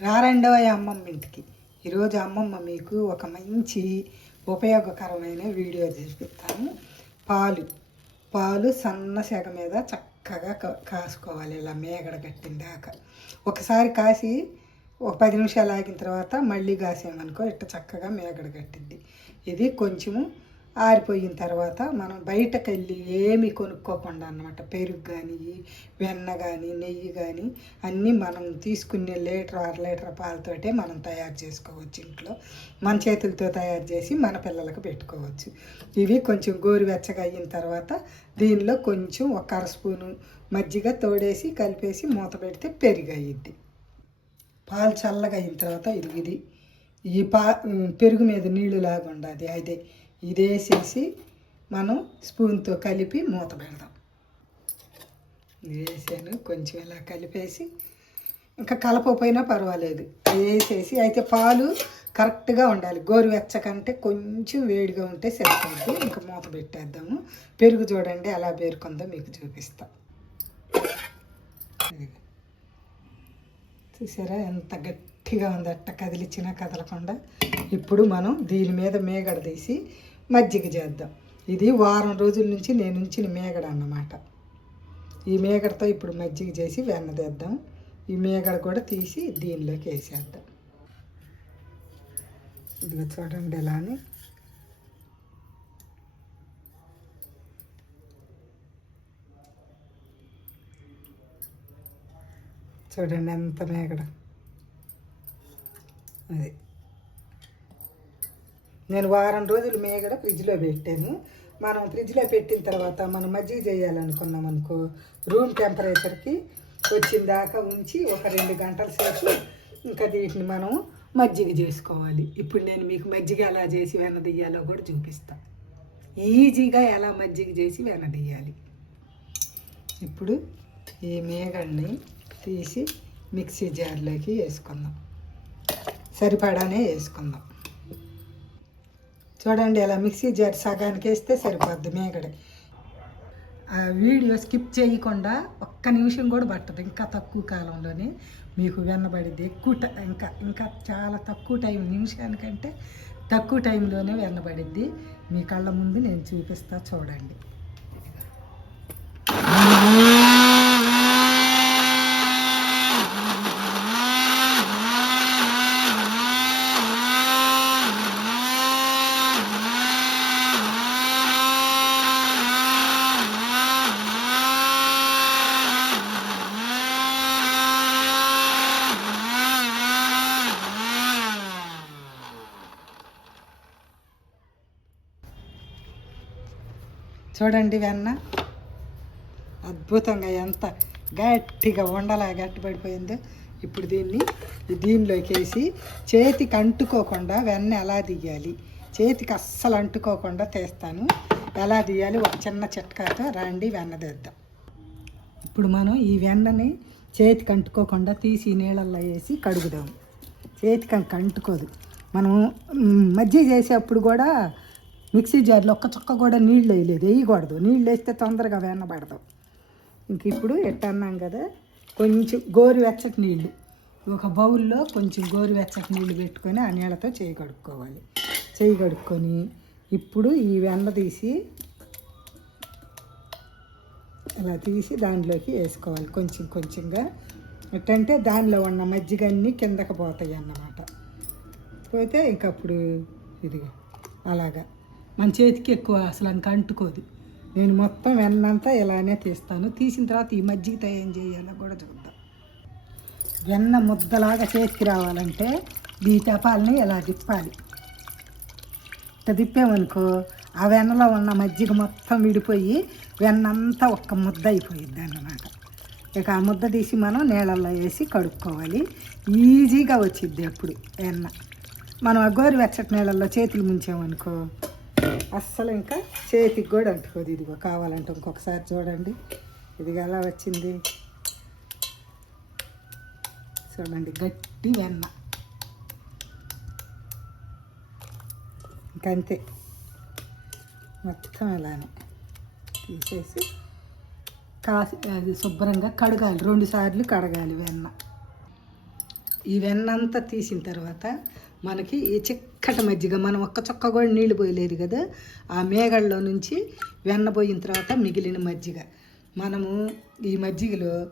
రారండో అమ్మమ్మ ఇంటికి. ఈరోజు అమ్మమ్మ మీకు ఒక మంచి ఉపయోగకరమైన వీడియో చూపిస్తాను పాలు. పాలు సన్న సెగ మీద చక్కగా కాసుకోవాలి. ఇలా మేగడ కట్టిన దాకా. ఒకసారి కాసి ఒక పది నిమిషాలు ఆగిన తర్వాత మళ్ళీ కాసామనుకో ఇట్ట చక్కగా మేగడ కట్టింది ఇది కొంచెము ఆరిపోయిన తర్వాత మనం బయటకు వెళ్ళి ఏమి కొనుక్కోకుండా అన్నమాట. పెరుగు కానీ వెన్న కానీ నెయ్యి కానీ అన్నీ మనం తీసుకునే లీటర్ అర లీటర్ పాలతోటే మనం తయారు చేసుకోవచ్చు ఇంట్లో. మన చేతులతో తయారు చేసి మన పిల్లలకు పెట్టుకోవచ్చు. ఇవి కొంచెం గోరువెచ్చగా అయిన తర్వాత దీనిలో కొంచెం ఒక అర స్పూను మజ్జిగ తోడేసి కలిపేసి మూత పెడితే పెరుగు అయ్యిద్ది పాలు చల్లగా అయిన తర్వాత ఇది ఇది ఈ పా పెరుగు మీద నీళ్ళు లాగా ఉండదు అదే ఇదేసేసి మనం స్పూన్తో కలిపి మూత పెడదాం. వేసాను కొంచెం ఇలా కలిపేసి ఇంకా కలపపోయినా పర్వాలేదు. వేసేసి అయితే పాలు కరెక్ట్గా ఉండాలి. గోరువెచ్చ కంటే కొంచెం వేడిగా ఉంటే సరిపోద్ది. ఇంకా మూత పెట్టేద్దాము. పెరుగు చూడండి ఎలా పేరుకుందో మీకు చూపిస్తా. చూసారా ఎంత గట్టి గట్టిగా ఉంది అట్ట కదిలిచ్చినా కదలకుండా. ఇప్పుడు మనం దీని మీద మేగడ తీసి మజ్జిగ చేద్దాం. ఇది వారం రోజుల నుంచి నేను ఉంచిన మేగడ అన్నమాట. ఈ మేగడతో ఇప్పుడు మజ్జిగ చేసి వెన్నదేద్దాం ఈ మేగడ కూడా తీసి దీనిలోకి వేసేద్దాం. ఇదిగో చూడండి ఎలా అని చూడండి ఎంత మేగడ. అది. నేను వారం రోజులు మేగడ ఫ్రిడ్జ్లో పెట్టాను. మనం ఫ్రిడ్జ్లో పెట్టిన తర్వాత మనం మజ్జిగ చేయాలనుకున్నాం అనుకో రూమ్ టెంపరేచర్కి వచ్చిన దాకా ఉంచి ఒక రెండు గంటల సేపు ఇంకా వీటిని మనం మజ్జిగ చేసుకోవాలి. ఇప్పుడు నేను మీకు మజ్జిగ ఎలా చేసి వెనదీయాలో కూడా చూపిస్తాను ఈజీగా ఎలా మజ్జిగ చేసి వెనదీయాలి ఇప్పుడు ఈ మేగడ్ని తీసి మిక్సీ జార్లోకి వేసుకుందాం. సరిపడానే వేసుకుందాం. చూడండి అలా మిక్సీ జార్ సగానికి వేస్తే సరిపోద్ది మేగడ ఆ వీడియో స్కిప్ చేయకుండా ఒక్క నిమిషం కూడా పట్టదు ఇంకా తక్కువ కాలంలోనే మీకు వెన్నబడిద్ది ఎక్కువ ఇంకా ఇంకా చాలా తక్కువ టైం నిమిషానికంటే తక్కువ టైంలోనే వెన్నబడిద్ది మీ కళ్ళ ముందు నేను చూపిస్తా చూడండి. చూడండి వెన్న. అద్భుతంగా ఎంత గట్టిగా ఉండలా గట్టిపడిపోయిందో ఇప్పుడు దీన్ని దీనిలోకి వేసి చేతికి అంటుకోకుండా వెన్న ఎలా తీయాలి? చేతికి అస్సలు అంటుకోకుండా తీస్తాను. ఎలా తీయాలి? ఒక చిన్న చిట్కాతో రండి వెన్న తీద్దాం. ఇప్పుడు మనం ఈ వెన్నని చేతికి అంటుకోకుండా తీసి నీళ్ళల్లో వేసి కడుగుదాం. చేతికి అంక అంటుకోదు మనం మజ్జిగ చేసేటప్పుడు కూడా మిక్సీ జార్లో ఒక్క చుక్క కూడా నీళ్ళు వేయలేదు వేయకూడదు. నీళ్ళు వేస్తే తొందరగా వెన్న ఇంక ఇప్పుడు ఎట్ట అన్నాం కదా కొంచెం గోరువెచ్చటి నీళ్ళు. ఒక బౌల్లో కొంచెం గోరువెచ్చటి నీళ్ళు పెట్టుకొని ఆ నీళ్ళతో చేయి కడుక్కోవాలి. చేయి కడుక్కొని ఇప్పుడు ఈ వెన్న తీసి ఇలా తీసి దానిలోకి వేసుకోవాలి కొంచెం కొంచెంగా. ఎట్టంటే దానిలో ఉన్న మజ్జిగ అన్నీ కిందకి పోతాయి అన్నమాట. పోతే ఇంకప్పుడు ఇదిగో అలాగా. మన చేతికి ఎక్కువ అసలు అంక అంటుకోదు. నేను మొత్తం వెన్నంతా ఇలానే తీస్తాను. తీసిన తర్వాత ఈ మజ్జిగ తయారు చేయాలో కూడా చూద్దాం. వెన్న ముద్దలాగా చేతికి రావాలంటే ఈ తెపాలని ఇలా తిప్పాలి? ఇట్లా తిప్పామనుకో ఆ వెన్నలో ఉన్న మజ్జిగ మొత్తం విడిపోయి వెన్నంతా ఒక్క ముద్ద అయిపోయిద్ది అన్నమాట. ఇక ఆ ముద్ద తీసి మనం నీళ్ళల్లో వేసి కడుక్కోవాలి. ఈజీగా వచ్చిద్ది అప్పుడు వెన్న. మనం ఆ గోరువెచ్చటి నీళ్ళల్లో చేతులు ముంచామనుకో అస్సలు ఇంకా చేతికి కూడా అంటుకోదు. ఇదిగో కావాలంటే ఇంకొకసారి చూడండి. ఇది ఎలా వచ్చింది? చూడండి గట్టి వెన్న. ఇంకంతే మొత్తం ఇలానే తీసేసి కాసి అది శుభ్రంగా కడగాలి. రెండు సార్లు కడగాలి వెన్న. ఈ వెన్న అంతా తీసిన తర్వాత మనకి ఈ చిక్కటి మజ్జిగ మనం ఒక్క చొక్క కూడా నీళ్ళు పోయలేదు కదా ఆ మేగళ్ళలో నుంచి వెన్న పోయిన తర్వాత మిగిలిన మజ్జిగ. మనము ఈ మజ్జిగలో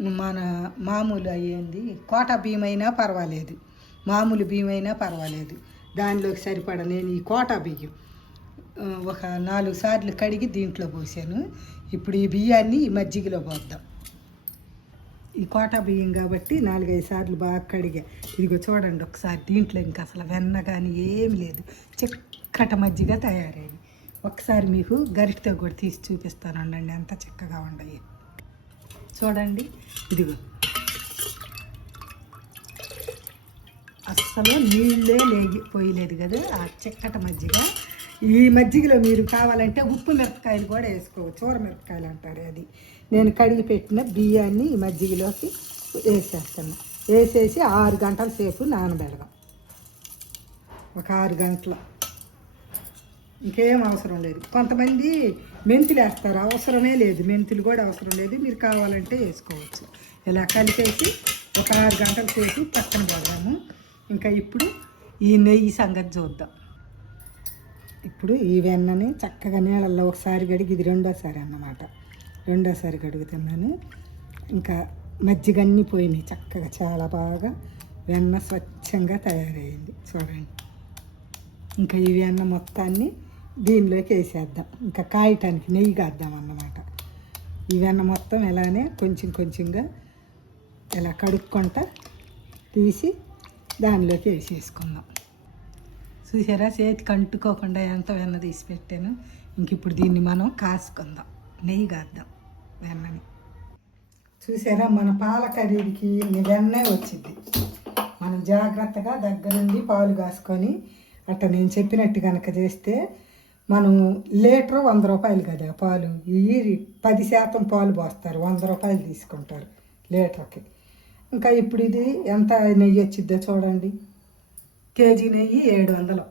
మన మామూలు అయ్యింది కోట బియ్యమైనా పర్వాలేదు మామూలు బియ్యమైనా పర్వాలేదు. దానిలోకి సరిపడ నేను ఈ కోట బియ్యం ఒక నాలుగు సార్లు కడిగి దీంట్లో పోసాను. ఇప్పుడు ఈ బియ్యాన్ని ఈ మజ్జిగలో పోద్దాం. ఈ కోట బియ్యం కాబట్టి నాలుగైదు సార్లు బాగా కడిగా. ఇదిగో చూడండి ఒకసారి దీంట్లో ఇంకా అసలు వెన్న కానీ ఏమి లేదు. చిక్కట మజ్జిగ తయారైంది. ఒకసారి మీకు గరిటితో కూడా తీసి చూపిస్తాను ఉండండి ఎంత చక్కగా ఉండయి. చూడండి ఇదిగో. అస్సలు నీళ్ళే లేగి పోయలేదు కదా ఆ చిక్కట మజ్జిగ. ఈ మజ్జిగలో మీరు కావాలంటే ఉప్పు మిరపకాయలు కూడా వేసుకోవచ్చు. చూర మిరపకాయలు అంటారు అది. నేను కడిగి పెట్టిన బియ్యాన్ని ఈ మజ్జిగలోకి వేసేస్తాను. వేసేసి ఆరు గంటల సేపు నానబెడదాం. ఒక ఆరు గంటలు. ఇంకేం అవసరం లేదు. కొంతమంది మెంతులు వేస్తారు. అవసరమే లేదు. మెంతులు కూడా అవసరం లేదు. మీరు కావాలంటే వేసుకోవచ్చు. ఇలా కలిపేసి ఒక ఆరు గంటల సేపు పక్కన పెడదాము. ఇంకా ఇప్పుడు ఈ నెయ్యి సంగతి చూద్దాం. ఇప్పుడు ఈ వెన్నని చక్కగా నీళ్ళల్లో ఒకసారి కడిగి ఇది రెండోసారి అన్నమాట. రెండోసారి కడుగుతున్నాను ఇంకా మజ్జిగ అన్నీ పోయినాయి చక్కగా చాలా బాగా. వెన్న స్వచ్ఛంగా తయారైంది చూడండి. ఇంకా ఈ వెన్న మొత్తాన్ని దీనిలోకి వేసేద్దాం. ఇంకా కాయటానికి నెయ్యి కాద్దాం అన్నమాట. ఈ వెన్న మొత్తం ఇలానే కొంచెం కొంచెంగా ఇలా కడుక్కుంటా తీసి దానిలోకి వేసేసుకుందాం. చూసారా? చేతికి అంటుకోకుండా ఎంత వెన్న తీసి పెట్టాను. ఇంక ఇప్పుడు దీన్ని మనం కాసుకుందాం. నెయ్యి కాద్దాం. వెన్నని చూసారా మన పాల ఖరీదుకి వెన్నే వచ్చింది. మనం జాగ్రత్తగా దగ్గరుండి పాలు కాసుకొని అట్ట నేను చెప్పినట్టు కనుక చేస్తే మనం లీటర్ వంద రూపాయలు కదా పాలు. ఈ పది శాతం పాలు పోస్తారు వంద రూపాయలు తీసుకుంటారు లీటర్కి. ఇంకా ఇప్పుడు ఇది ఎంత నెయ్యి వచ్చిద్దో చూడండి. కేజీ నెయ్యి ఏడు వందలు.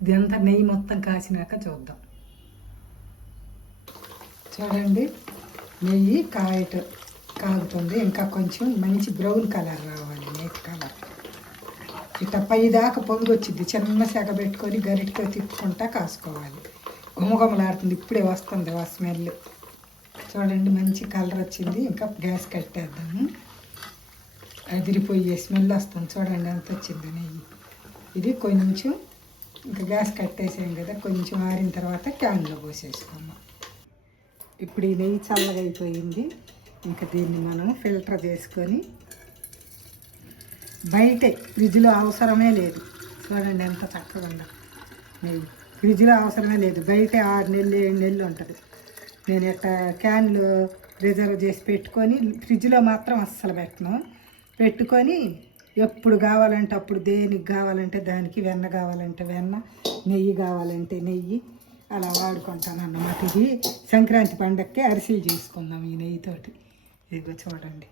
ఇది ఎంత నెయ్యి మొత్తం కాసినాక చూద్దాం. చూడండి. నెయ్యి కాయట కాగుతుంది. ఇంకా కొంచెం మంచి బ్రౌన్ కలర్ రావాలి నేతి కలర్. ఇట్లా పై దాకా పొంగి వచ్చింది చిన్న సెగ పెట్టుకొని గరిటతో తిప్పుకుంటా కాసుకోవాలి. గుమగుమలాడుతుంది ఇప్పుడే వస్తుంది ఆ స్మెల్. చూడండి మంచి కలర్ వచ్చింది. ఇంకా గ్యాస్ కట్టేద్దాము అదిరిపోయే స్మెల్ వస్తుంది. చూడండి ఎంత వచ్చింది నెయ్యి. ఇది కొంచెం ఇంకా గ్యాస్ కట్టేసాం కదా కొంచెం ఆరిన తర్వాత క్యాన్లో పోసేసుకుందాం. ఇప్పుడు ఈ నెయ్యి చల్లగా అయిపోయింది ఇంకా దీన్ని మనం ఫిల్టర్ చేసుకొని బయటే ఫ్రిడ్జ్లో అవసరమే లేదు. చూడండి ఎంత చక్కగా ఉందో. నెయ్యి. ఫ్రిడ్జ్లో అవసరమే లేదు. బయటే ఆరు నెలలు ఏడు నెలలు ఉంటుంది. నేను ఇట్లా క్యాన్లో రిజర్వ్ చేసి పెట్టుకొని ఫ్రిడ్జ్లో మాత్రం అస్సలు పెట్టను. పెట్టుకొని ఎప్పుడు కావాలంటే అప్పుడు దేనికి కావాలంటే దానికి వెన్న కావాలంటే వెన్న నెయ్యి కావాలంటే నెయ్యి. అలా వాడుకుంటాను అన్నమాట ఇది. సంక్రాంతి పండక్కి అరిసెలు చేసుకుందాం ఈ నెయ్యితోటి. ఇదిగో చూడండి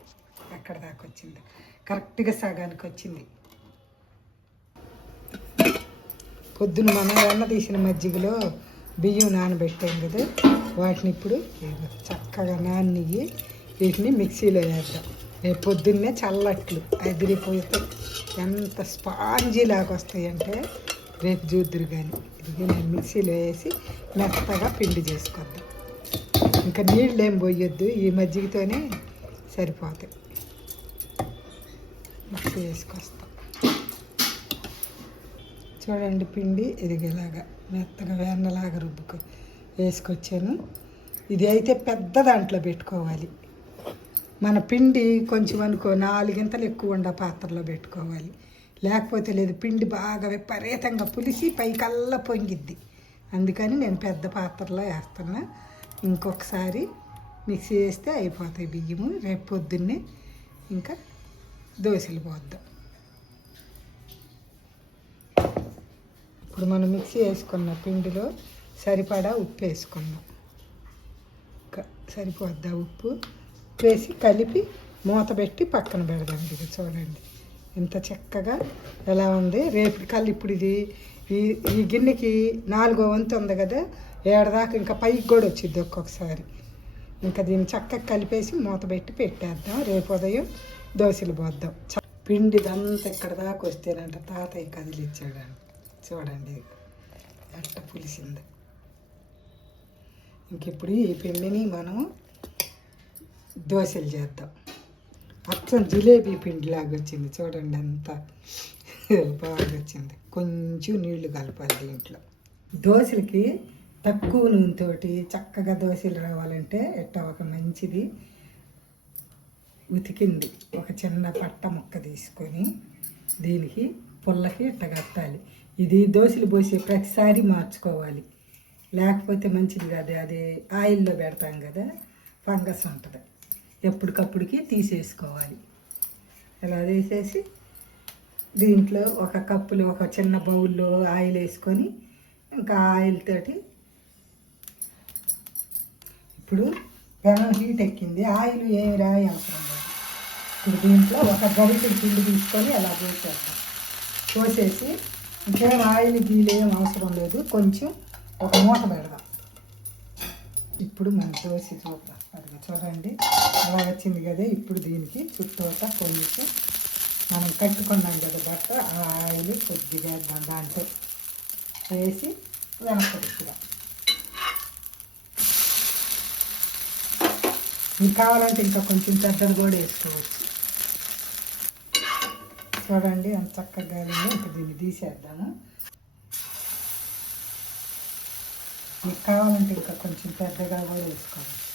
ఎక్కడ దాకా వచ్చింది. కరెక్ట్గా సగానికి వచ్చింది. పొద్దున మనం వెన్న తీసిన మజ్జిగలో బియ్యం నానబెట్టాం కదా వాటిని ఇప్పుడు చక్కగా నాన్నయ్యి వీటిని మిక్సీలో వేద్దాం. రేపు పొద్దున్నే చల్లట్లు అదిరిపోతే ఎంత స్పాంజీ లాగా వస్తాయంటే రేపు చూద్దురు కానీ ఇది నేను మిక్సీలో వేసి మెత్తగా పిండి చేసుకొద్దాం ఇంకా నీళ్ళు ఏం పోయొద్దు ఈ మజ్జిగతోనే సరిపోతాయి. మిక్స్ వేసుకొస్తాం చూడండి పిండి ఎదిగేలాగా మెత్తగా వెన్నలాగా రుబ్బుకు వేసుకొచ్చాను. ఇది అయితే పెద్ద దాంట్లో పెట్టుకోవాలి. మన పిండి కొంచెం అనుకో నాలుగింతలు ఎక్కువ ఉండ పాత్రలో పెట్టుకోవాలి. లేకపోతే లేదు పిండి బాగా విపరీతంగా పులిసి పైకల్లా పొంగిద్ది. అందుకని నేను పెద్ద పాత్రలో వేస్తున్నా. ఇంకొకసారి మిక్సీ వేస్తే అయిపోతాయి బియ్యము. రేపు పొద్దున్నే ఇంకా దోశలు పోద్దాం. ఇప్పుడు మనం మిక్సీ వేసుకున్న పిండిలో సరిపడా ఉప్పు వేసుకుందాం. సరిపోద్దా ఉప్పు? వేసి కలిపి మూత పెట్టి పక్కన పెడదాం. ఇది చూడండి. ఎంత చక్కగా ఎలా ఉంది? రేపు కల్లి ఇప్పుడు ఇది ఈ ఈ గిన్నెకి నాలుగో వంతు ఉంది కదా ఏడదాకా ఇంకా పైకి కూడా వచ్చింది ఒక్కొక్కసారి. ఇంకా దీన్ని చక్కగా కలిపేసి మూత పెట్టి పెట్టేద్దాం. రేపు ఉదయం దోశలు పోద్దాం. పిండిదంతా ఇక్కడ దాకా వస్తేనంట తాతయ్య కదిలిచ్చాడండి చూడండి అట్ట ఎట్ట పులిసింది. ఇంకెప్పుడు ఈ పిండిని మనం దోశలు చేద్దాం. అచ్చం జిలేబీ పిండిలాగా వచ్చింది. చూడండి అంతా. బాగా వచ్చింది. కొంచెం నీళ్ళు కలపాలి దీంట్లో దోశలకి తక్కువ నూనెతో చక్కగా దోశలు రావాలంటే ఎట్ట ఒక మంచిది. ఉతికింది. ఒక చిన్న పట్ట ముక్క తీసుకొని దీనికి పుల్లకి ఇట్ట కట్టాలి. ఇది దోశలు పోసే ప్రతిసారి మార్చుకోవాలి. లేకపోతే మంచిది కాదు. అది ఆయిల్లో పెడతాం కదా ఫంగస్ ఉంటుంది. ఎప్పటికప్పుడుకి తీసేసుకోవాలి. ఇలా తీసేసి దీంట్లో ఒక కప్పులో ఒక చిన్న బౌల్లో ఆయిల్ వేసుకొని ఇంకా ఆయిల్ తోటి ఇప్పుడు పెనం హీట్ ఎక్కింది. ఆయిల్ ఏమి రాయి అవసరం లేదు. ఇప్పుడు దీంట్లో ఒక గరిటెడు పిండి తీసుకొని అలా పోసేస్తాం పోసేసి ఇంకేం ఆయిల్ గీలు ఏం అవసరం లేదు. కొంచెం ఒక మూట పెడదాం. ఇప్పుడు మనం దోశ చూద్దాం. అది చూడండి. అలా వచ్చింది కదా. ఇప్పుడు దీనికి చుట్టూత కొంచెం మనం కట్టుకున్నాం కదా బట్ట ఆ ఆయిల్ కొద్దిగా వేద్దాం దాంట్లో వేసి వెనక్కి తిప్పుదాం మీకు కావాలంటే ఇంకా కొంచెం పెద్దది కూడా వేసుకోవచ్చు. చూడండి అంత చక్కగా ఇంకా దీన్ని తీసేద్దాము. మీకు కావాలంటే ఇంకా కొంచెం పెద్దగా కూడా వేసుకోవచ్చు.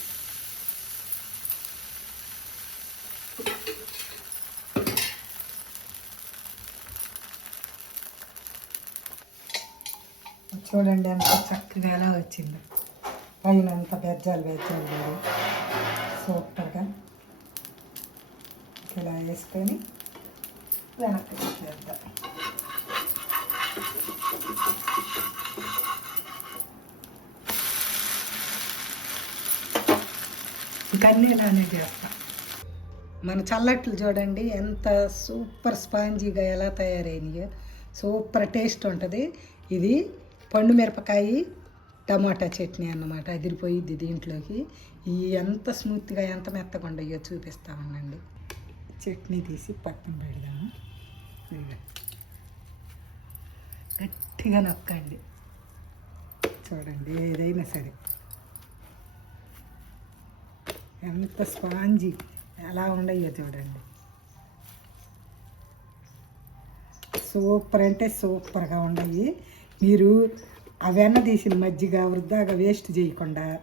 చూడండి ఎంత చక్కగా ఎలా వచ్చింది. పైన అంత బెజ్జాలు బెజ్జాలు లేదు సూపర్గా ఇలా వేసుకొని వెనక్కి తీసేద్దాం. ఇంకన్నీ ఇలానే చేస్తాం. మన చల్లట్లు చూడండి ఎంత సూపర్ స్పాంజీగా ఎలా తయారైనాయో. సూపర్ టేస్ట్ ఉంటుంది. ఇది పండు మిరపకాయ టమాటా చట్నీ అన్నమాట అదిరిపోయిద్ది దీంట్లోకి. ఈ ఎంత స్మూత్గా ఎంత మెత్తగా ఉండయో ఉండండి చట్నీ తీసి పక్కన పెడదాము గట్టిగా నొక్కండి. చూడండి ఏదైనా సరే. ఎంత స్పాంజీ ఎలా ఉండయో చూడండి. సూపర్ అంటే సూపర్గా ఉండయి మీరు ఆ వెన్న తీసిన మజ్జిగ వృద్ధాగా వేస్ట్ చేయకుండా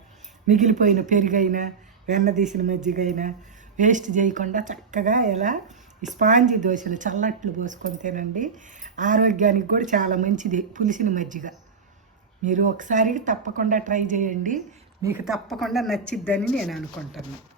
మిగిలిపోయిన పెరుగైనా వెన్న తీసిన మజ్జిగైనా వేస్ట్ చేయకుండా చక్కగా ఎలా ఈ స్పాంజీ దోశలు చల్లట్లు పోసుకొని తినండి. ఆరోగ్యానికి కూడా చాలా మంచిది పులిసిన మజ్జిగ. మీరు ఒకసారి తప్పకుండా ట్రై చేయండి. మీకు తప్పకుండా నచ్చిద్దని నేను అనుకుంటున్నాను